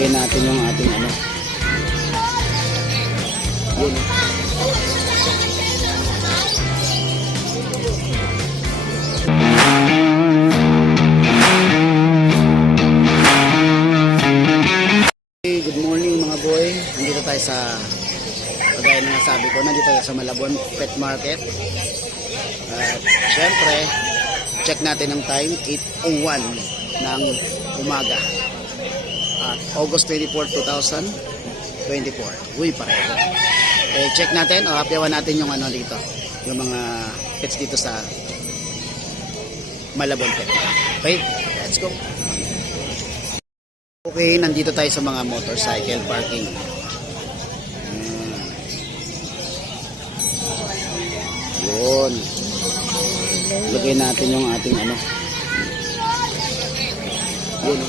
Lagay natin yung ating ano. Yun. Hey, good morning mga boy. Nandito tayo sa kagaya na nasabi ko, nandito tayo sa Malabon Pet Market. At syempre, check natin ang time, 8:01 ng umaga. At August 24, 2024. Uy, pareho. Check natin o hapyawan natin yung ano dito, yung mga pets dito sa Malabon Pet. Okay, let's go. Okay, nandito tayo sa mga motorcycle parking. Yun. Lagay natin yung ating ano. Yun.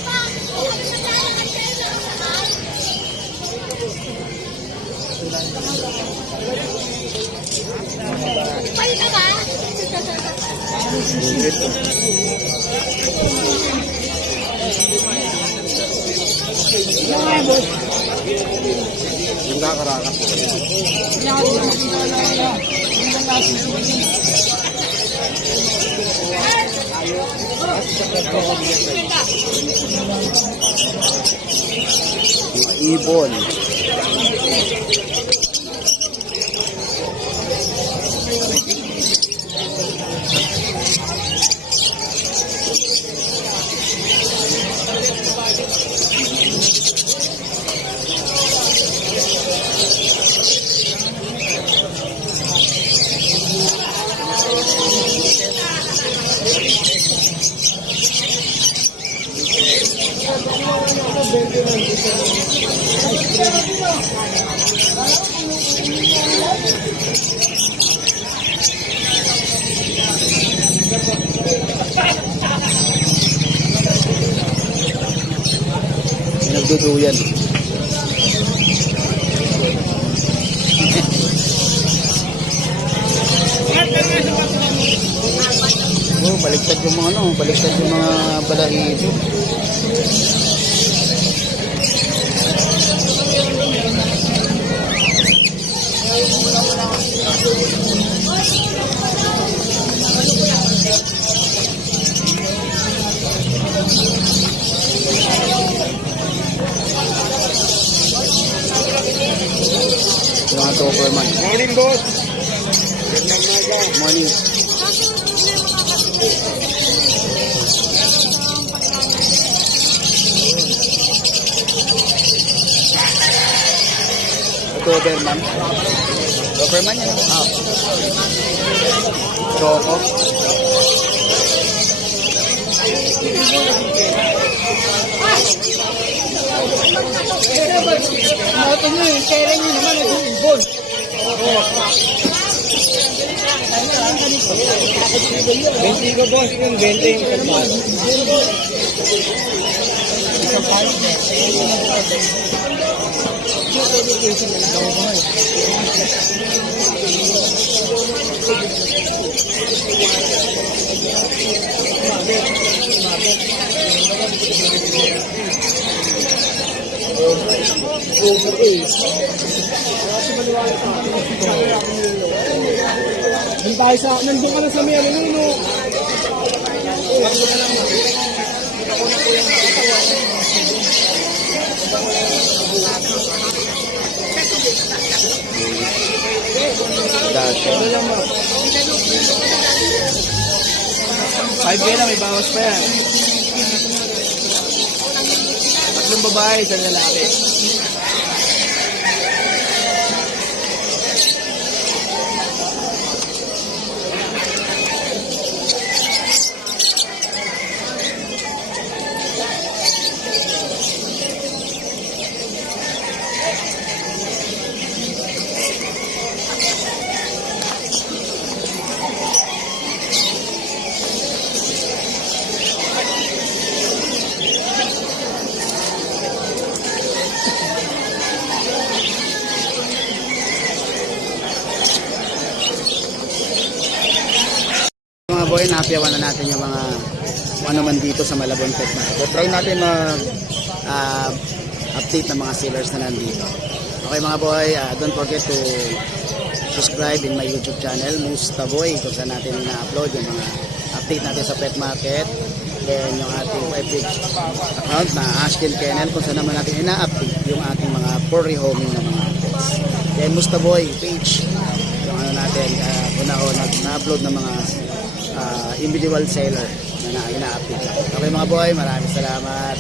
Yung kakarakas po. Mga ibon. Nagduduyan. Oh, baliktad yung mga ano, baliktad yung mga balahibo. Mga Doberman. Morning, boss. Good morning. Doberman. Doberman yan. Ah. Choco. Ito nyo yung kailan nyo naman nag-iibon. Oo. 20 ko, boss. Yung 20 yung kasal. Nandun ka na sa meron yun, no? Dati. 5K lang, may bawas pa yan. 3 babae, 1 lalaki. boy, napiyawan na natin yung mga ano man dito sa Malabon Pet Market. So, try natin update ng mga sellers na nandito. Okay mga boy, don't forget to subscribe in my YouTube channel, Musta Boy, kung saan natin na-upload yung mga update natin sa pet market. Then yung ating FB account na Ashkin Kennel, kung saan naman natin ina-update yung ating mga for rehoming na mga pets. Then Musta Boy page, yung ano natin, na-upload ng mga individual seller na ina-update. Okay mga boy, maraming salamat.